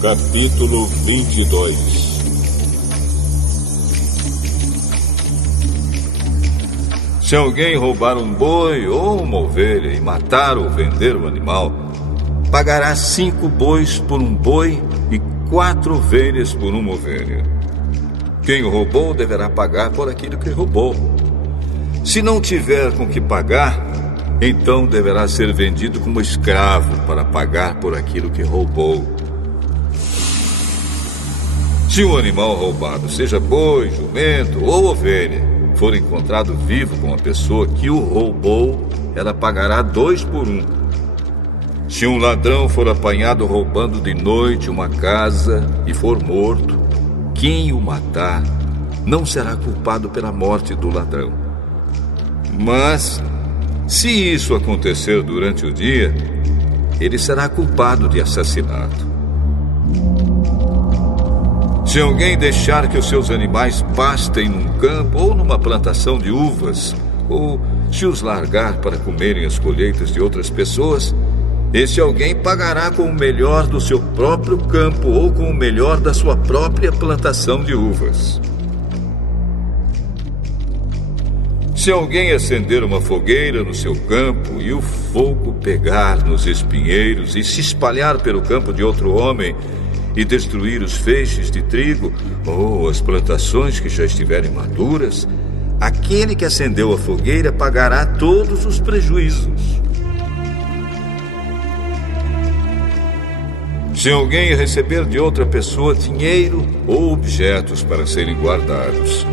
Capítulo 22. Se alguém roubar um boi ou uma ovelha e matar ou vender o animal, pagará 5 bois por um boi e 4 ovelhas por uma ovelha. Quem o roubou deverá pagar por aquilo que roubou. Se não tiver com que pagar, então deverá ser vendido como escravo para pagar por aquilo que roubou. Se um animal roubado, seja boi, jumento ou ovelha, for encontrado vivo com a pessoa que o roubou, ela pagará 2 por 1. Se um ladrão for apanhado roubando de noite uma casa e for morto, quem o matar não será culpado pela morte do ladrão. Mas, se isso acontecer durante o dia, ele será culpado de assassinato. Se alguém deixar que os seus animais pastem num campo ou numa plantação de uvas, ou se os largar para comerem as colheitas de outras pessoas, esse alguém pagará com o melhor do seu próprio campo ou com o melhor da sua própria plantação de uvas. Se alguém acender uma fogueira no seu campo e o fogo pegar nos espinheiros e se espalhar pelo campo de outro homem e destruir os feixes de trigo ou as plantações que já estiverem maduras, aquele que acendeu a fogueira pagará todos os prejuízos. Se alguém receber de outra pessoa dinheiro ou objetos para serem guardados,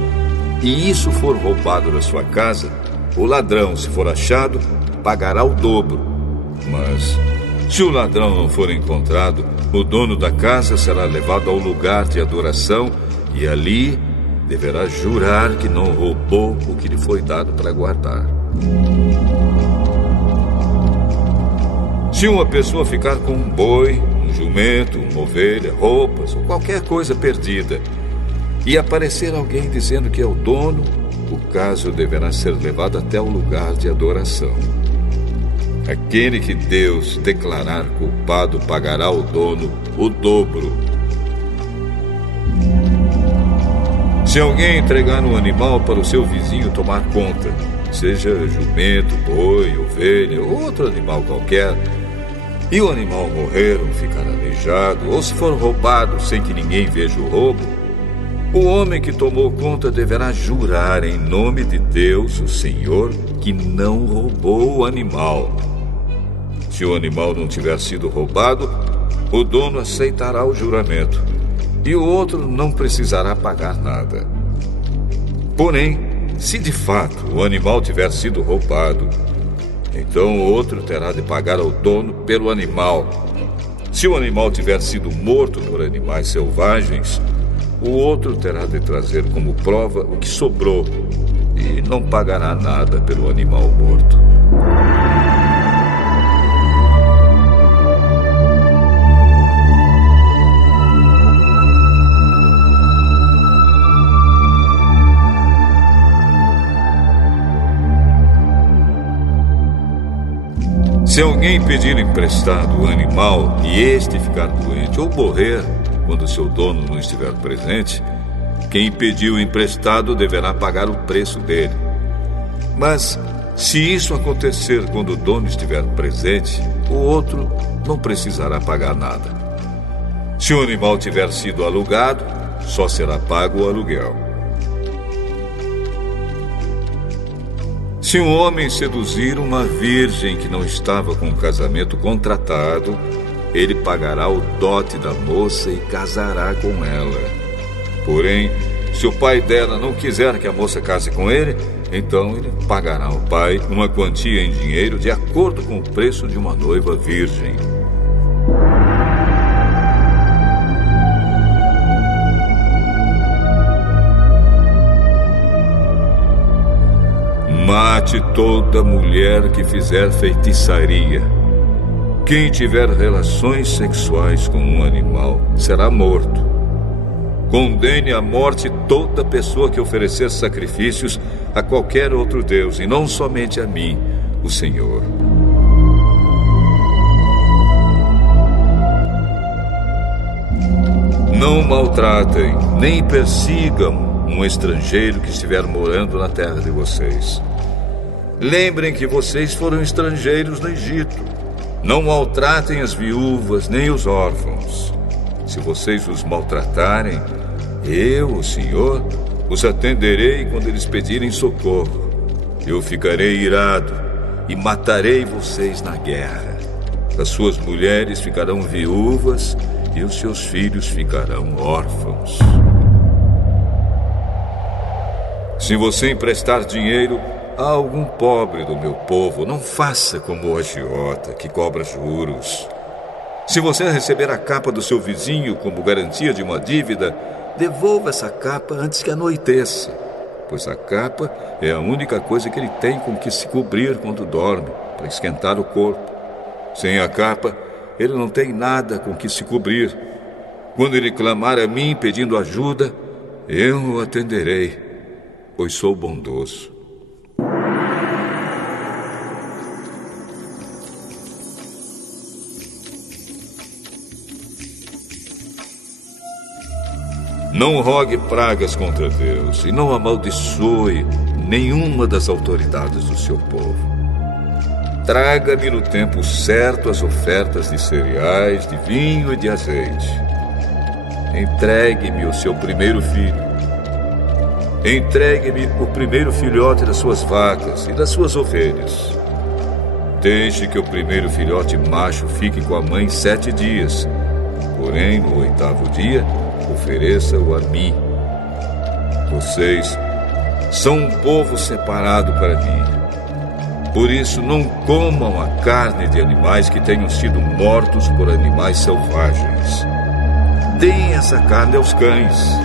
e isso for roubado da sua casa, o ladrão, se for achado, pagará o dobro. Mas, se o ladrão não for encontrado, o dono da casa será levado ao lugar de adoração e ali deverá jurar que não roubou o que lhe foi dado para guardar. Se uma pessoa ficar com um boi, um jumento, uma ovelha, roupas ou qualquer coisa perdida, e aparecer alguém dizendo que é o dono, o caso deverá ser levado até o lugar de adoração. Aquele que Deus declarar culpado pagará ao dono o dobro. Se alguém entregar um animal para o seu vizinho tomar conta, seja jumento, boi, ovelha ou outro animal qualquer, e o animal morrer ou ficar aleijado, ou se for roubado sem que ninguém veja o roubo, o homem que tomou conta deverá jurar em nome de Deus, o Senhor, que não roubou o animal. Se o animal não tiver sido roubado, o dono aceitará o juramento e o outro não precisará pagar nada. Porém, se de fato o animal tiver sido roubado, então o outro terá de pagar ao dono pelo animal. Se o animal tiver sido morto por animais selvagens, o outro terá de trazer como prova o que sobrou e não pagará nada pelo animal morto. Se alguém pedir emprestado o animal e este ficar doente ou morrer quando seu dono não estiver presente, quem pediu emprestado deverá pagar o preço dele. Mas, se isso acontecer quando o dono estiver presente, o outro não precisará pagar nada. Se o animal tiver sido alugado, só será pago o aluguel. Se um homem seduzir uma virgem que não estava com o casamento contratado, ele pagará o dote da moça e casará com ela. Porém, se o pai dela não quiser que a moça case com ele, então ele pagará ao pai uma quantia em dinheiro de acordo com o preço de uma noiva virgem. Mate toda mulher que fizer feitiçaria. Quem tiver relações sexuais com um animal será morto. Condene à morte toda pessoa que oferecer sacrifícios a qualquer outro Deus, e não somente a mim, o Senhor. maltratem, nem persigam um estrangeiro que estiver morando na terra de vocês. Lembrem que vocês foram estrangeiros no Egito. Não maltratem as viúvas nem os órfãos. Se vocês os maltratarem, eu, o Senhor, os atenderei quando eles pedirem socorro. Eu ficarei irado e matarei vocês na guerra. As suas mulheres ficarão viúvas e os seus filhos ficarão órfãos. Se você emprestar dinheiro a algum pobre do meu povo, não faça como o agiota, que cobra juros. Se você receber a capa do seu vizinho como garantia de uma dívida, devolva essa capa antes que anoiteça, pois a capa é a única coisa que ele tem com que se cobrir quando dorme, para esquentar o corpo. Sem a capa, ele não tem nada com que se cobrir. Quando ele clamar a mim pedindo ajuda, eu o atenderei, pois sou bondoso. Não rogue pragas contra Deus e não amaldiçoe nenhuma das autoridades do seu povo. Traga-me no tempo certo as ofertas de cereais, de vinho e de azeite. Entregue-me o seu primeiro filho. Entregue-me o primeiro filhote das suas vacas e das suas ovelhas. Deixe que o primeiro filhote macho fique com a mãe 7 dias. Porém, no 8º dia, ofereça-o a mim. Vocês são um povo separado para mim. Por isso, não comam a carne de animais que tenham sido mortos por animais selvagens. Deem essa carne aos cães.